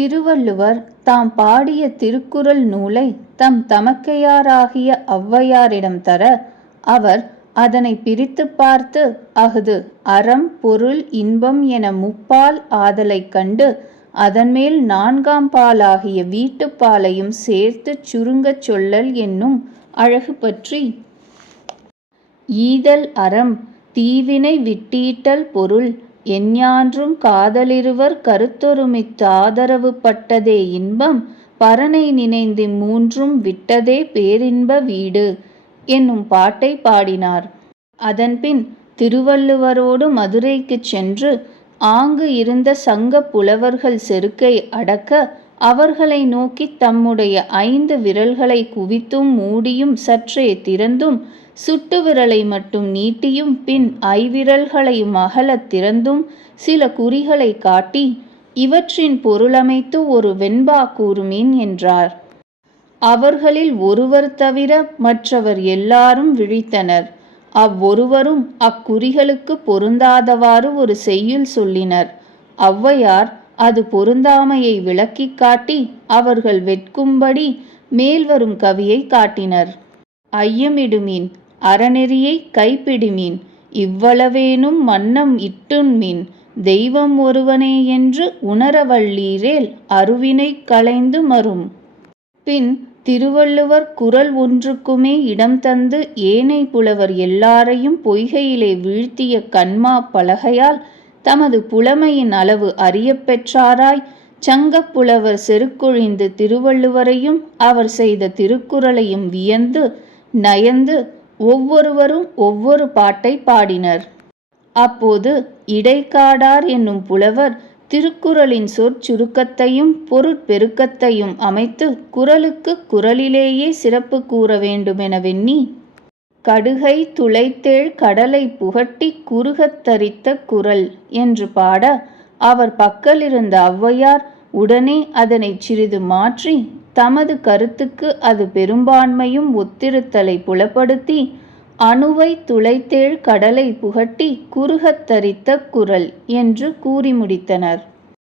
திருவள்ளுவர் தாம் பாடிய திருக்குறள் நூலை தம் தமக்கையாராகிய ஔவையாரிடம் தர, அவர் அதனை பிரித்துப் பார்த்து அஃது அறம், பொருள், இன்பம் என முப்பால் ஆதலைக் கண்டு அதன்மேல் நான்காம் பாலாகிய வீட்டுப்பாலையும் சேர்த்துச் சுருங்கச் சொல்லல் என்னும் அழகு பற்றி, ஈதல் அறம், தீவினை விட்டீட்டல் பொருள், எஞ்ஞான்றும் காதலிருவர் கருத்தொருமித்து ஆதரவு பட்டதே இன்பம், பரனை நினைந்து மூன்றும் விட்டதே பேரின்ப வீடு என்னும் பாட்டை பாடினார். அதன்பின் திருவள்ளுவரோடு மதுரைக்குச் சென்று ஆங்கு இருந்த சங்கப் புலவர்கள் செருக்கை அடக்க, அவர்களை நோக்கி தம்முடைய 5 விரல்களை குவித்தும் மூடியும் சற்றே திறந்தும் சுட்டு விரலை மட்டும் நீட்டியும் பின் ஐவிரல்களையும் அகலத் திறந்தும் சில குறிகளை காட்டி, இவற்றின் பொருளமைத்து ஒரு வெண்பா கூறுமீன் என்றார். அவர்களில் ஒருவர் தவிர மற்றவர் எல்லாரும் விழித்தனர். அவ்வொருவரும் அக்குறிகளுக்கு பொருந்தாதவாறு ஒரு செய்யுள் சொல்லினர். ஔவையார் அது பொருந்தாமையை விளக்கிக் காட்டி அவர்கள் வெட்கும்படி மேல்வரும் கவியை காட்டினர். ஐயமிடுமீன், அறநெறியை கைப்பிடிமீன், இவ்வளவேனும் மன்னம் இட்டுண்மீன், தெய்வம் ஒருவனே என்று உணரவல்லீரேல் அருவினை களைந்து மரும். பின் திருவள்ளுவர் குறள் ஒன்றுக்குமே இடம் தந்து ஏனை புலவர் எல்லாரையும் பொய்கையிலே வீழ்த்திய கண்மா பலகையால் தமது புலமையின் அளவு அறியப் பெற்றாராய் சங்கப் புலவர் செருக்கொழிந்து திருவள்ளுவரையும் அவர் செய்த திருக்குறளையும் வியந்து நயந்து ஒவ்வொருவரும் ஒவ்வொரு பாட்டை பாடினர். அப்போது இடைக்காடார் என்னும் புலவர் திருக்குறளின் சொற்சுருக்கத்தையும் பொருட்பெருக்கத்தையும் அமைத்து குறளுக்கு குறளிலேயே சிறப்பு கூற வேண்டுமெனவெண்ணி, கடுகை துளைத்தேழ் கடலை புகட்டி குறுகத் தரித்த குறள் என்று பாட, அவர் பக்கலிருந்த ஔவையார் உடனே அதனைச் சிறிது மாற்றி தமது கருத்துக்கு அது பெரும்பான்மையும் ஒத்திருத்தலை புலப்படுத்தி, அணுவை துளைத்தேழ் கடலை புகட்டி குறுகத் தரித்த குறள் என்று கூறி முடித்தனர்.